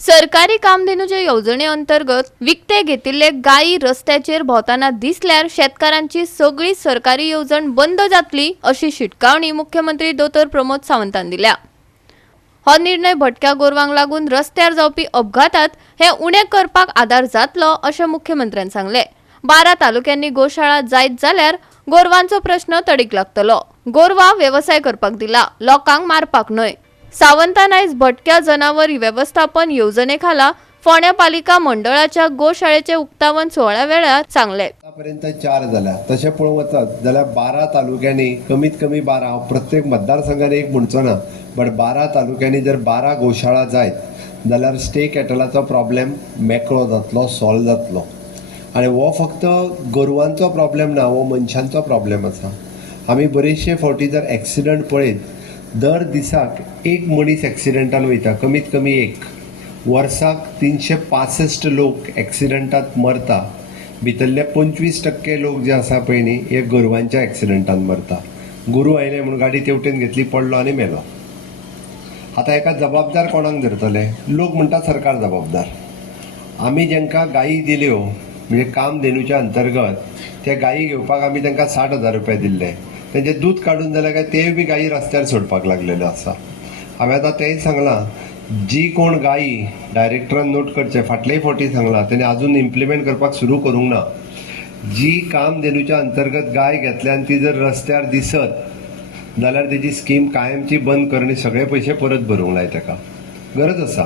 सरकारी कामधेनूच्या येवजणेअंतर्गत विकते घेतिल्ले गायी रस्त्याचेर भोंवताना दिसल्यार शेतकारांची सगळी सरकारी येवजण बंद जातली अशी शिटकावणी मुख्यमंत्री दोतोर प्रमोद सावंतान दिल्या। हो निर्णय भटक्या गोरवांक लागून रस्त्यार जावपी अपघातात हे उणे करपाक आदार जातलो अशें मुख्यमंत्र्यान सांगले। 12 तालुक्यांनी गोशाळा जायत जाल्यार गोरवांचो प्रश्न तडीक लागतलो। गोरवा व्यवसाय करपाक दिला, लोकांक मारपाक न्हय। सावंतान आयज भटक्या जनावर व्यवस्थापन येवजणेखाला फोंड्या पालिका मंडळाच्या गोशाळेचे उक्तावण सोहळ्या वेळार सांगले। आतापर्यंत 4 जाल्या, तशें पळोवंक वचत जाल्यार 12 तालुक्यांनी कमीत कमी 12 प्रत्येक मतदारसंघात एक म्हणचो ना, बट 12 तालुक्यांनी जर 12 गोशाळा जायत जाल्यार स्टे कॅटलाचो प्रॉब्लेम मेकळो जातलो, सॉल्व जातलो। आनी हो फक्त गोरवांचो प्रॉब्लेम ना, हो मनशांचो प्रॉब्लेम आसा। आमी बरेचशे फावटी जर एक्सिडंट पळयत, दर दिसाक एक मनीस एक्सिडेंटान वयता, कमीत कमी एक। वर्साक 365 लोक एक्सिडेंटात मरता, भितरले 25% लोक जे आसा पळय न्ही, हे गोरवांच्या एक्सिडेंटान मरता। गुरू आयले म्हणून गाडी तेवटेन घेतली, पडलो आनी मेलो। आतां हेका जबाबदार कोणाक धरतले? लोक म्हणटा सरकार जबाबदार। आमी जेंकां गायी दिल्यो म्हणजे कामधेनूच्या अंतर्गत, त्या गायी घेवपाक आमी तांकां 60,000 रुपया दिल्ले। तेंचे दूध काडून जाल्यार काय तेय बी गायी रस्त्यार सोडपाक लागलेल्यो आसा। हांवें आतां तेंय सांगलां, जी कोण गायी डायरेक्टरान नोट करचे, फाटलेय फावटी सांगलां, तेणे आजून इम्प्लिमेंट करपाक सुरू करूंक ना। जी कामधेनूच्या अंतर्गत गाय घेतल्या आनी ती जर रस्त्यार दिसत जाल्यार तेजी स्कीम कायमची बंद करणी, सगळे पयशे परत भरूंक लाय ताका। गरज आसा,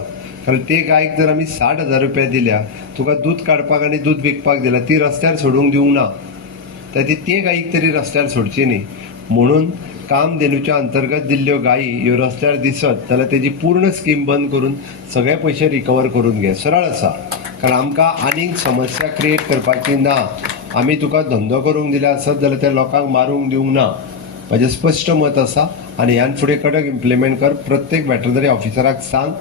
कारण ते गायक जर आमी 60,000 रुपया दिल्या, तुका दूध काडपाक आनी दूध विकपाक दिल्या, ती रस्त्यार सोडूंक दिवंक ना। तर ते गायीक तरी रस्त्यार सोडची न्ही। म्हणून कामधेनूच्या अंतर्गत दिल्ल्यो गायी ह्यो रस्त्यार दिसत जाल्यार तेजी पूर्ण स्कीम बंद करून सगळे पयशे रिकवर करून घे। सरळ आसा, कारण आमकां आनीक समस्या क्रिएट करपाची ना। आमी तुका धंदो करूंक दिला आसत जाल्यार त्या लोकांक मारूंक दिवंक ना, म्हजें स्पश्ट मत आसा। आनी ह्यान फुडें कडक इम्प्लिमेंट कर। प्रत्येक वेटरनरी ऑफिसराक सांग,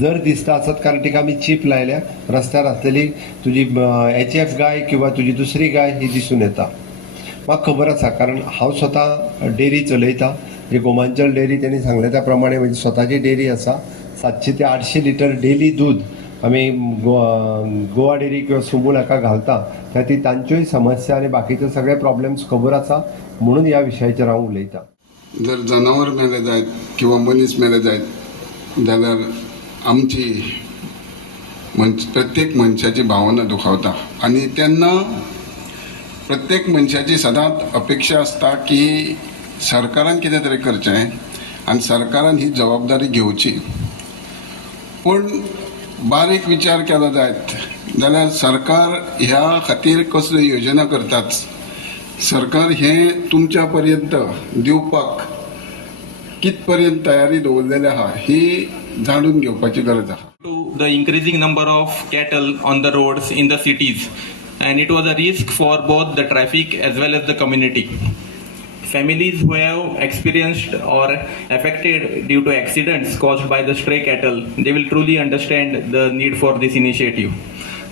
जर दिसता आसत, कारण तिका आमी चीप लायल्या, रस्त्यार आसलेली तुजी HF गाय किंवा तुजी दुसरी गाय ही दिसून येता। म्हाका खबर आसा, कारण हांव स्वता डेरी चलयता, जे गोमांचल डेरी त्यांनी सांगले त्या प्रमाणे म्हजी स्वताची डेरी आसा। 700 ते 800 लिटर डेली दूध आमी गोवा डेरी किंवा सुमूल हाका घालता। त्या ती तांच्योय समस्या आनी बाकीचे सगळे प्रॉब्लेम्स खबर आसा, म्हणून ह्या विशयाचेर हांव उलयतां। जर जनावर मेले जायत किंवा मनीस मेले जायत जाल्यार आमची प्रत्येक मनशाची भावना दुखावता। आणि तेन्ना प्रत्येक मनशाची सदांच अपेक्षा आसता की सरकारान कितें तरी करचें आनी सरकारान ही जबाबदारी घेवची। पूण बारीक विचार केलो जायत जाल्यार सरकार ह्या खातीर कसल्यो योजना करतात, सरकार हे तुमच्या पर्यंत दिवपाक कित पर्यंत तयारी दवरलेली आहा ही जाणून घेवपाची गरज आहा। To the increasing number of cattle on the roads in the cities, and it was a risk for both the traffic as well as the community. Families who have experienced or affected due to accidents caused by the stray cattle, they will truly understand the need for this initiative.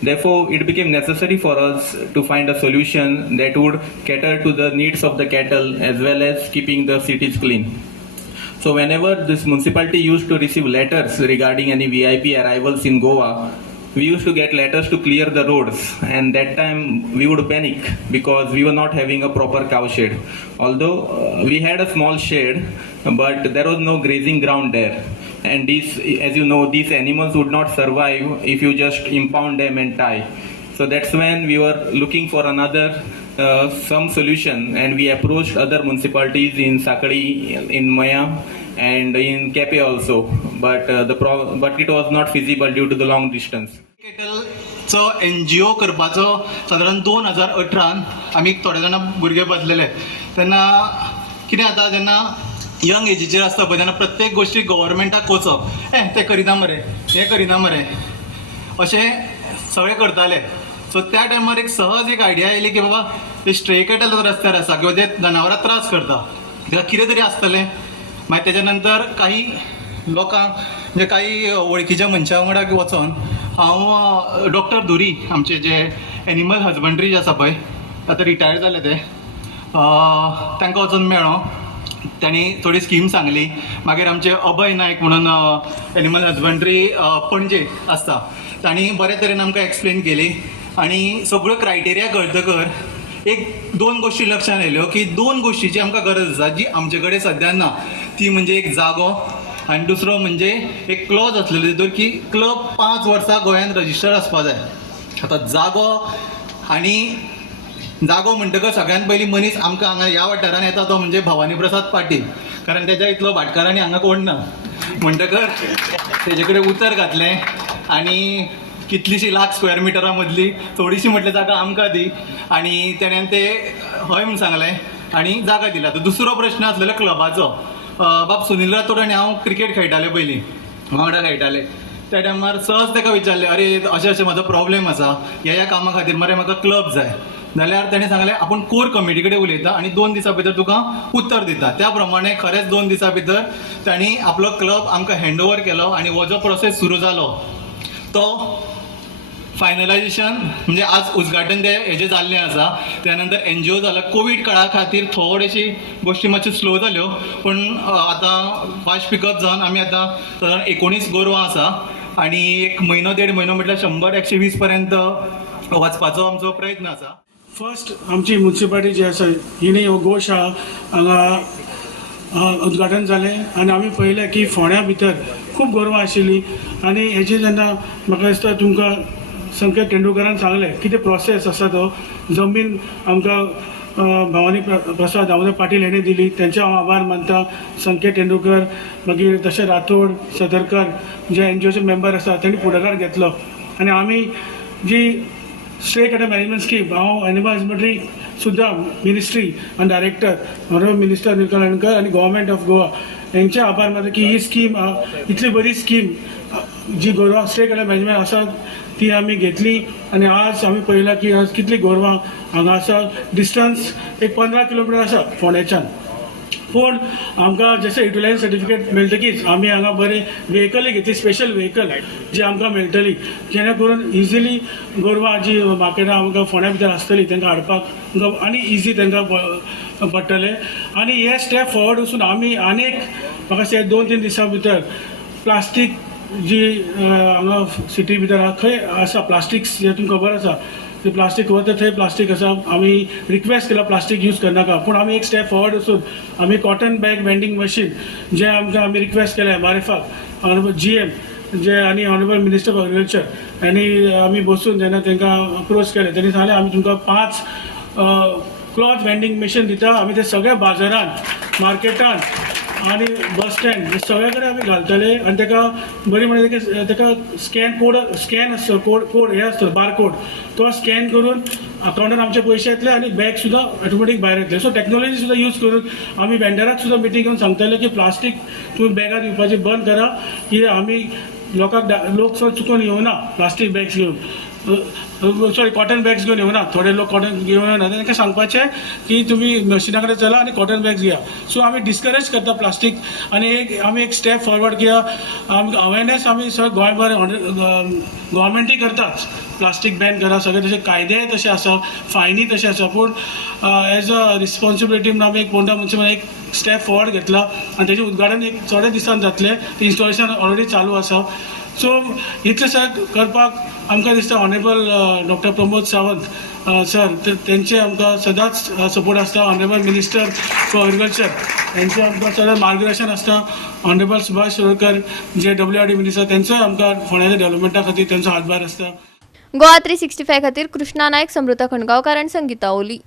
Therefore, it became necessary for us to find a solution that would cater to the needs of the cattle as well as keeping the cities clean. So whenever this municipality used to receive letters regarding any VIP arrivals in Goa, we used to get letters to clear the roads, and that time we would panic because we were not having a proper cow shed. Although we had a small shed, but there was no grazing ground there. And these, as you know, these animals would not survive if you just impound them and tie. So that's when we were looking for another some solution, and we approached other municipalities in Sakadi, in Maya, and in Kepe also, but it was not feasible due to the long distance. केटलचो NGO करपाचो सादारण 2018 आमी थोडे जाण भुरगे बसलेले, तेन्ना कितें जाता, जेन्ना यंग एजीचेर आसता पळय तेन्ना प्रत्येक गोष्टी गव्हर्मेंटाक कोचप, तें करिना मरे, हें करिना मरे, अशें सगळे करताले। सो त्या टायमार एक सहज एक आयडिया येयली की बाबा ते स्ट्रे कॅटल रस्त्यार आसा किंवा जे जनावरां त्रास करता तेका कितें तरी आसतलें। मागीर तेच्या नंतर काही लोकांक म्हणजे काही वळखीच्या मनशां वांगडा वचोन हांव डॉक्टर धुरी, आमचे जे एनिमल हजबंड्री जे आसा पळय, आतां रिटायर जाले ते, तांकां वचून मेळ्ळो त्यांनी थोडी स्कीम सांगली. मागीर आमचे अभय नायक म्हणून एनिमल हजबंड्री पणजे आसता, तांणी बरे तरेन आमकां एक्सप्लेन केली. आनी सगळ्यो क्रायटेरिया कळटकर एक 2 गोश्टी लक्षांत आयल्यो की 2 गोश्टींची आमकां गरज आसा जी आमचे कडेन सद्याक ना. ती म्हणजे एक जागो आनी दुसरो म्हणजे एक क्लॉज आसलेलो भितर की क्लब 5 वर्सां गोंयांत रजिस्टर आसपाक जाय. आतां जागो म्हणटकर सगळ्यात पयलीं मनीस आमकां हांगा ह्या वाठारांत येता तो म्हणजे भवानी प्रसाद पाटील, कारण तेच्या इतलो भाटकारांनी हांगा कोण ना. म्हणटकर तेजे कडेन उतर घातलें आनी कितलीशी लाख स्क्वेअर मिटरा मदली थोडीशी म्हटली जागा आमकां दी, आनी तेणेन ते हय म्हूण सांगलें आनी जागा दिला. तर दुसरो प्रश्न आसलेलो क्लबाचो. बाब सुनील राठोड आनी हांव क्रिकेट खेळटाले पयलीं, वांगडा खेळटाले. त्या टायमार सहज ताका विचारलें, अरे अशें म्हाजो प्रॉब्लेम आसा, ह्या कामा खातीर मरे म्हाका क्लब जाय. जाल्यार ताणें सांगलें आपूण कोर कमिटी कडेन उलयता आनी 2 दिसां भितर तुका उत्तर दिता. त्या प्रमाणे खरेंच 2 दिसां भितर तांणी आपलो क्लब आमकां हँड ओवर केलो आनी हो जो प्रोसेस सुरू जालो तो फायनलायझेशन म्हणजे आज उद्घाटन ते हेजें जाल्लें आसा. त्यानंतर NGO जाला. कोवीड काळा खातीर थोडेशी गोश्टी मातश्यो स्लो जाल्यो, पूण आतां फास्ट पिकअप जावन आमी आतां सादारण 19 गोरवां आसा आनी एक म्हयनो 1.5 म्हयनो म्हटल्यार 100-120 पर्यंत वचपाचो आमचो प्रयत्न आसा. फर्स्ट आमची म्युन्सिपालिटी जी आसा हिणे हो गोशाळा हांगा उद्घाटन जालें आनी आमी पळयलें की फोंड्या भितर खूब गोरवां आशिल्लीं आनी हेजें जेन्ना म्हाका दिसता तुमकां संकेत तेंडुलकरान सांगलें कितें प्रोसेस आसा तो जमीन आमकां भवानी प्रसाद दामोदर पाटील हेणें दिली, तेंचे हांव आभार मानता. संकेत तेंडुलकर मागीर तशें राठोड सदरकर जे NGOचे मेंबर आसा तेणी फुडाकार घेतलो आनी आमी जी स्टेट कॅटल मॅनेजमेंट स्कीम हांव एनिमल हजबंड्री सुद्दां मिनिस्ट्री आनी डायरेक्टर ऑनरेबल मिनिस्टर निलकंठ अणकर आनी गव्हर्मेंट ऑफ गोवा हेंचे आभार मानता की ही स्कीम इतली बरी स्कीम जी गोरवां स्टेट कॅटल मॅनेजमेंट आसा ती आमी घेतली आनी आज आमी पळयलां की आज कितली गोरवां हांगा आसा. डिस्टन्स एक 15 किलोमिटर आसा फोंड्याच्यान, पूण आमकां जशें युटिलायझेशन सर्टिफिकेट मेळटकीच आमी हांगा बरें व्हेकलय घेतली, स्पेशल व्हेकल जी आमकां मेळटली, जेणे करून इजिली गोरवां जी मार्केटां आमकां फोंड्या भितर आसतली तांकां हाडपाक आनी इजी तांकां पडटलें. आनी हे स्टेप फॉरवर्ड वचून आमी आनीक म्हाका दिसता 2-3 दिसां भितर प्लास्टीक जी हांगा सिटी भितर खंय आसा प्लास्टिक्स जे तुमकां खबर आसा ते प्लास्टीक वता थंय प्लास्टीक आसा. आमी रिक्वेस्ट केला प्लास्टीक यूज करनाका, पूण आमी एक स्टेप फॉरवर्ड वचून आमी कॉटन बॅग वेंडिंग मशीन जे आमकां आमी रिक्वेस्ट केल्या MRFाक ऑनरेबल GM जे आनी ऑनरेबल मिनिस्टर ऑफ एग्रीकल्चर आनी आमी बसून जेन्ना तांकां अप्रोच केलें तेणी सांगलें आमी तुमकां 5 क्लॉथ वेंडिंग मशीन दिता. आमी ते सगळ्या बाजारांत मार्केटांत आनी बस स्टँड हे सगळे कडेन आमी घालतले आनी ताका बरी म्हणजे ताका स्कॅन आसता कोड हे आसता बारकोड तो स्कॅन करून अकाउंटान आमचे पयशे येतले आनी बॅग सुद्दां ऑटोमॅटीक भायर येतले. सो टॅक्नॉलॉजी सुद्दां यूज करून आमी वेंडराक सुद्दां मिटींग घेवन सांगतले की प्लास्टीक तुमी बॅगां दिवपाची बंद करा, की आमी लोक चुकून येवना प्लास्टीक बॅग्स घेवन, सॉरी कॉटन बॅग्स घेवन येवना. थोडे लोक कॉटन घेवन येवना तांकां सांगपाचें की तुमी मशिना कडेन चला आनी कॉटन बॅग्स घेया. सो आमी डिस्करेज करता प्लास्टीक आनी आमी एक स्टेप फॉरवर्ड कित्याक अवेरनेस आमी सगळें गोंयभर गव्हर्मेंटूय करताच, प्लास्टीक बॅन करा, सगळे तशे कायदेय तशे आसा, फायनी तशे आसा, पूण एज अ रिस्पॉन्सिबिलिटी म्हणून आमी एक पोंडा म्युन्सिपल एक स्टेप फॉरवर्ड घेतला आनी तेजें उद्घाटन एक थोड्या दिसान जातलें. तें इन्स्टॉलेशन ऑलरेडी चालू आसा. सो इतलें सगळें करपाक आमकां दिसता honourable doctor Pramod Sawant sir तेंचे आमकां सदांच सपोर्ट आसता. ऑनरेबल मिनिस्टर फॉर एग्रीकल्चर तेंचें आमकां सदांच मार्गदर्शन आसता. ऑनरेबल सुभाष शिरोडकर जे WRD मिनिस्टर तेंचोय आमकां फोंड्याच्या डेव्हलपमेंटा खातीर तेंचो हातभार आसता. गोवा 365 खातीर कृष्णा नायक, समृता खणगांवकार आनी संगीता ओली.